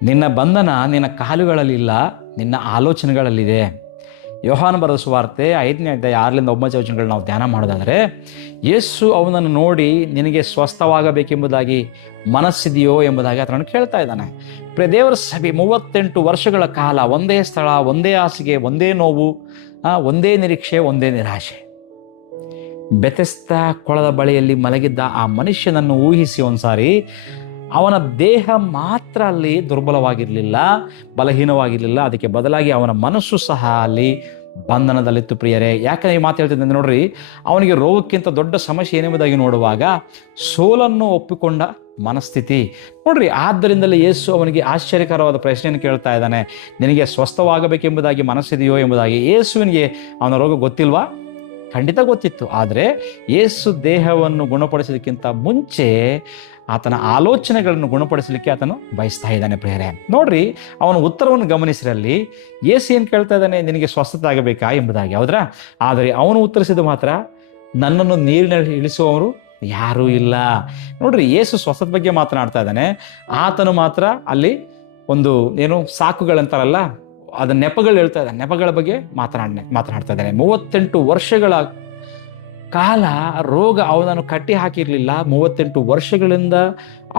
ನಿನ್ನ ಬಂಧನ ನಿನ್ನ ಕಾಲುಗಳಲ್ಲಿಲ್ಲ, ನಿನ್ನ ಆಲೋಚನೆಗಳಲ್ಲಿದೆ. ಯೋಹಾನ ಬರೆದ ಸುವಾರ್ತೆ 5ನೇ ಅಧ್ಯಾಯ 6-9 ವಚನಗಳು ನಾವು ಧ್ಯಾನ ಮಾಡೋದಾದರೆ, ಯೇಸು ಅವನನ್ನು ನೋಡಿ ನಿನಗೆ ಸ್ವಸ್ಥವಾಗಬೇಕೆಂಬುದಾಗಿ ಮನಸ್ಸಿದೆಯೋ ಎಂಬುದಾಗಿ ಆತನನ್ನು ಕೇಳ್ತಾ ಇದ್ದಾನೆ. ದೇವರ ಸಭೆ 38 ವರ್ಷಗಳ ಕಾಲ ಒಂದೇ ಸ್ಥಳ, ಒಂದೇ ಹಾಸಿಗೆ, ಒಂದೇ ನೋವು, ಒಂದೇ ನಿರೀಕ್ಷೆ, ಒಂದೇ ನಿರಾಶೆ. ಬೆಥೆಸ್ದ ಕೊಳದ ಬಳಿಯಲ್ಲಿ ಮಲಗಿದ್ದ ಆ ಮನುಷ್ಯನನ್ನು ಊಹಿಸಿ ಒಂದ್ಸಾರಿ. ಅವನ ದೇಹ ಮಾತ್ರ ಅಲ್ಲಿ ದುರ್ಬಲವಾಗಿರಲಿಲ್ಲ, ಬಲಹೀನವಾಗಿರಲಿಲ್ಲ, ಅದಕ್ಕೆ ಬದಲಾಗಿ ಅವನ ಮನಸ್ಸು ಸಹ ಅಲ್ಲಿ ಬಂಧನದಲ್ಲಿತ್ತು. ಪ್ರಿಯರೇ, ಯಾಕಂದ್ರೆ ಈ ಮಾತು ಹೇಳ್ತಿದ್ದೆ ನೋಡ್ರಿ, ಅವನಿಗೆ ರೋಗಕ್ಕಿಂತ ದೊಡ್ಡ ಸಮಸ್ಯೆ ಏನೆಂಬುದಾಗಿ ನೋಡುವಾಗ ಸೋಲನ್ನು ಒಪ್ಪಿಕೊಂಡ ಮನಸ್ಥಿತಿ ನೋಡ್ರಿ. ಆದ್ದರಿಂದಲೇ ಯೇಸು ಅವನಿಗೆ ಆಶ್ಚರ್ಯಕರವಾದ ಪ್ರಶ್ನೆಯನ್ನು ಕೇಳ್ತಾ ಇದ್ದಾನೆ, ನಿನಗೆ ಸ್ವಸ್ಥವಾಗಬೇಕೆಂಬುದಾಗಿ ಮನಸ್ಸಿದೆಯೋ ಎಂಬುದಾಗಿ. ಯೇಸುವಿನಿಗೆ ಅವನ ರೋಗ ಗೊತ್ತಿಲ್ವಾ? ಖಂಡಿತ ಗೊತ್ತಿತ್ತು. ಆದರೆ ಯೇಸು ದೇಹವನ್ನು ಗುಣಪಡಿಸೋದಕ್ಕಿಂತ ಮುಂಚೆ ಆತನ ಆಲೋಚನೆಗಳನ್ನು ಗುಣಪಡಿಸಲಿಕ್ಕೆ ಆತನು ಬಯಸ್ತಾ ಇದ್ದಾನೆ. ಪ್ರಿಯರೇ ನೋಡ್ರಿ, ಅವನ ಉತ್ತರವನ್ನು ಗಮನಿಸಿರಲ್ಲಿ ಯೇಸು ಏನು ಕೇಳ್ತಾ ಇದ್ದಾನೆ, ನಿನಗೆ ಸ್ವಸ್ಥತೆ ಆಗಬೇಕಾ ಎಂಬುದಾಗಿ, ಹೌದ್ರಾ? ಆದರೆ ಅವನು ಉತ್ತರಿಸಿದ ಮಾತ್ರ, ನನ್ನನ್ನು ನೀರಿನಲ್ಲಿ ಇಳಿಸುವವರು ಯಾರೂ ಇಲ್ಲ. ನೋಡ್ರಿ, ಯೇಸು ಸ್ವಸ್ಥತೆ ಬಗ್ಗೆ ಮಾತನಾಡ್ತಾ ಇದ್ದಾನೆ, ಆತನು ಮಾತ್ರ ಅಲ್ಲಿ ಒಂದು ಏನು ಸಾಕುಗಳಂತಾರಲ್ಲ, ಅದರ ನೆಪಗಳು ಹೇಳ್ತಾ ಇದ್ದಾನೆ, ನೆಪಗಳ ಬಗ್ಗೆ ಮಾತನಾಡ್ತಾ ಇದ್ದಾನೆ. 38 ವರ್ಷಗಳ ಕಾಲ ರೋಗ ಅವನನ್ನು ಕಟ್ಟಿ ಹಾಕಿರಲಿಲ್ಲ. 38 ವರ್ಷಗಳಿಂದ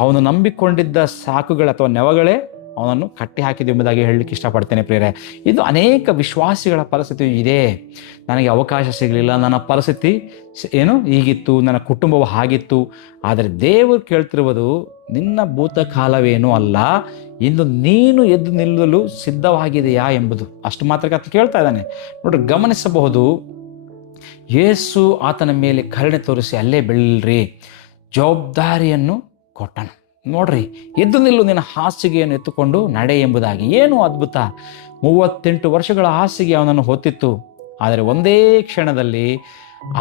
ಅವನು ನಂಬಿಕೊಂಡಿದ್ದ ಸಾಕುಗಳು ಅಥವಾ ನೆವಗಳೇ ಅವನನ್ನು ಕಟ್ಟಿ ಹಾಕಿದೆ ಎಂಬುದಾಗಿ ಹೇಳಲಿಕ್ಕೆ ಇಷ್ಟಪಡ್ತೇನೆ. ಪ್ರಿಯರೇ, ಇದು ಅನೇಕ ವಿಶ್ವಾಸಿಗಳ ಪರಿಸ್ಥಿತಿ ಇದೆ. ನನಗೆ ಅವಕಾಶ ಸಿಗಲಿಲ್ಲ, ನನ್ನ ಪರಿಸ್ಥಿತಿ ಹೀಗಿತ್ತು, ನನ್ನ ಕುಟುಂಬವು ಹಾಗಿತ್ತು. ಆದರೆ ದೇವರು ಕೇಳ್ತಿರುವುದು, ನಿನ್ನ ಭೂತಕಾಲವೇನೂ ಅಲ್ಲ, ಇಂದು ನೀನು ಎದ್ದು ನಿಲ್ಲಲು ಸಿದ್ಧವಾಗಿದೆಯಾ ಎಂಬುದು. ಅಷ್ಟು ಮಾತ್ರಕ್ಕೆ ಆತ ಕೇಳ್ತಾ ಇದ್ದಾನೆ. ನೋಡ್ರಿ, ಗಮನಿಸಬಹುದು, ಯೇಸು ಆತನ ಮೇಲೆ ಕರುಣೆ ತೋರಿಸಿ ಅಲ್ಲೇ ಬೆಳ್ಳ್ರಿ ಜವಾಬ್ದಾರಿಯನ್ನು ಕೊಟ್ಟನು. ನೋಡ್ರಿ, ಎದ್ದು ನಿಲ್ಲು, ನಿನ್ನ ಹಾಸಿಗೆಯನ್ನು ಎತ್ತುಕೊಂಡು ನಡೆ ಎಂಬುದಾಗಿ. ಏನು ಅದ್ಭುತ! 38 ವರ್ಷಗಳ ಹಾಸಿಗೆ ಅವನನ್ನು ಹೊತ್ತಿತ್ತು, ಆದರೆ ಒಂದೇ ಕ್ಷಣದಲ್ಲಿ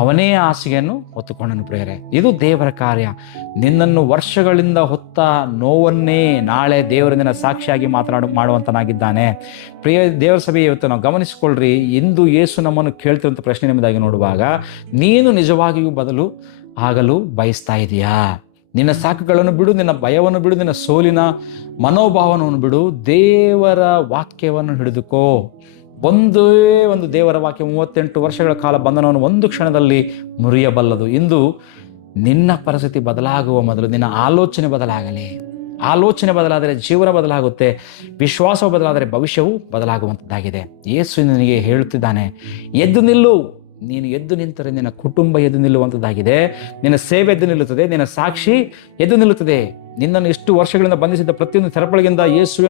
ಅವನೇ ಹಾಸಿಗೆಯನ್ನು ಹೊತ್ತುಕೊಂಡನು. ಪ್ರಿಯರೇ, ಇದು ದೇವರ ಕಾರ್ಯ. ನಿನ್ನನ್ನು ವರ್ಷಗಳಿಂದ ಹೊತ್ತ ನೋವನ್ನೇ ನಾಳೆ ದೇವರ ದಿನ ಸಾಕ್ಷಿಯಾಗಿ ಮಾಡುವಂತನಾಗಿದ್ದಾನೆ. ಪ್ರಿಯ ದೇವರ ಸಭೆ, ಇವತ್ತು ನಾವು ಗಮನಿಸಿಕೊಳ್ಳ್ರಿ, ಇಂದು ಯೇಸು ನಮ್ಮನ್ನು ಕೇಳ್ತಿರುವಂಥ ಪ್ರಶ್ನೆ ಎಂಬುದಾಗಿ ನೋಡುವಾಗ, ನೀನು ನಿಜವಾಗಿಯೂ ಬದಲು ಆಗಲು ಬಯಸ್ತಾ ಇದೆಯಾ? ನಿನ್ನ ಸಾಕುಗಳನ್ನು ಬಿಡು, ನಿನ್ನ ಭಯವನ್ನು ಬಿಡು, ನಿನ್ನ ಸೋಲಿನ ಮನೋಭಾವನವನ್ನು ಬಿಡು, ದೇವರ ವಾಕ್ಯವನ್ನು ಹಿಡಿದುಕೋ. ಒಂದೇ ಒಂದು ದೇವರ ವಾಕ್ಯ 38 ವರ್ಷಗಳ ಕಾಲ ಬಂಧನವನ್ನು ಒಂದು ಕ್ಷಣದಲ್ಲಿ ಮುರಿಯಬಲ್ಲದು. ಇಂದು ನಿನ್ನ ಪರಿಸ್ಥಿತಿ ಬದಲಾಗುವ ಮೊದಲು ನಿನ್ನ ಆಲೋಚನೆ ಬದಲಾಗಲಿ. ಆಲೋಚನೆ ಬದಲಾದರೆ ಜೀವನ ಬದಲಾಗುತ್ತೆ, ವಿಶ್ವಾಸ ಬದಲಾದರೆ ಭವಿಷ್ಯವು ಬದಲಾಗುವಂಥದ್ದಾಗಿದೆ. ಯೇಸು ನಿನಗೆ ಹೇಳುತ್ತಿದ್ದಾನೆ, ಎದ್ದು ನಿಲ್ಲು. ನೀನು ಎದ್ದು ನಿಂತರೆ ನಿನ್ನ ಕುಟುಂಬ ಎದ್ದು ನಿಲ್ಲುವಂಥದ್ದಾಗಿದೆ, ನಿನ್ನ ಸೇವೆ ಎದ್ದು ನಿಲ್ಲುತ್ತದೆ, ನಿನ್ನ ಸಾಕ್ಷಿ ಎದ್ದು ನಿಲ್ಲುತ್ತದೆ. ನಿನ್ನನ್ನು ಇಷ್ಟು ವರ್ಷಗಳಿಂದ ಬಂಧಿಸಿದ್ದ ಪ್ರತಿಯೊಂದು ಸರಪಳಿಗಿಂದ ಯೇಸು